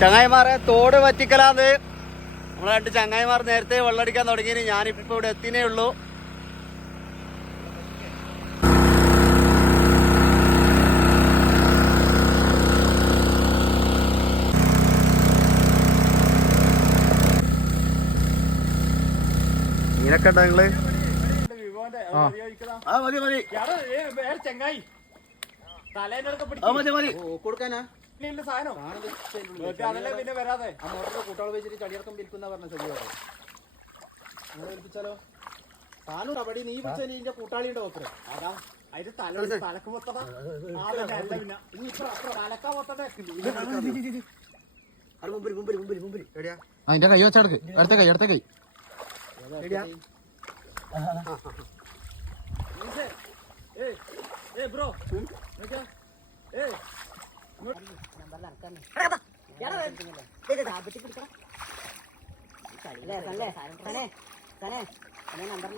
ചങ്ങായിമാരെ തോട് വറ്റിക്കലാന്ന് നമ്മളെ രണ്ട് ചങ്ങായിമാർ നേരത്തെ വെള്ളടിക്കാൻ തുടങ്ങി. ഞാനിപ്പോ ഇവിടെ എത്തിനേ ഉള്ളൂ. മീനൊക്കെ ഉണ്ടോ നിങ്ങള്? ചങ്ങായി കൊടുക്കാനാ സാധനം പിന്നെ വരാതെ കൂട്ടാൾ വെച്ചിട്ട് ചടിയർക്കം വിൽക്കുന്ന പറഞ്ഞ ശരിയാണ്. അങ്ങനെ ഏൽപ്പിച്ചാലോ? താനൂർ അവിടെ നീ വിളിച്ച നീന്റെ കൂട്ടാളി ഉണ്ടോ നോക്കേ? അതാ അതിന്റെ തലക്ക് മൊത്തം അതിന്റെ കൈ വെച്ചടക്ക്. അടുത്ത കൈ അടുത്ത കൈ ബ്രോ നമ്പറിൽ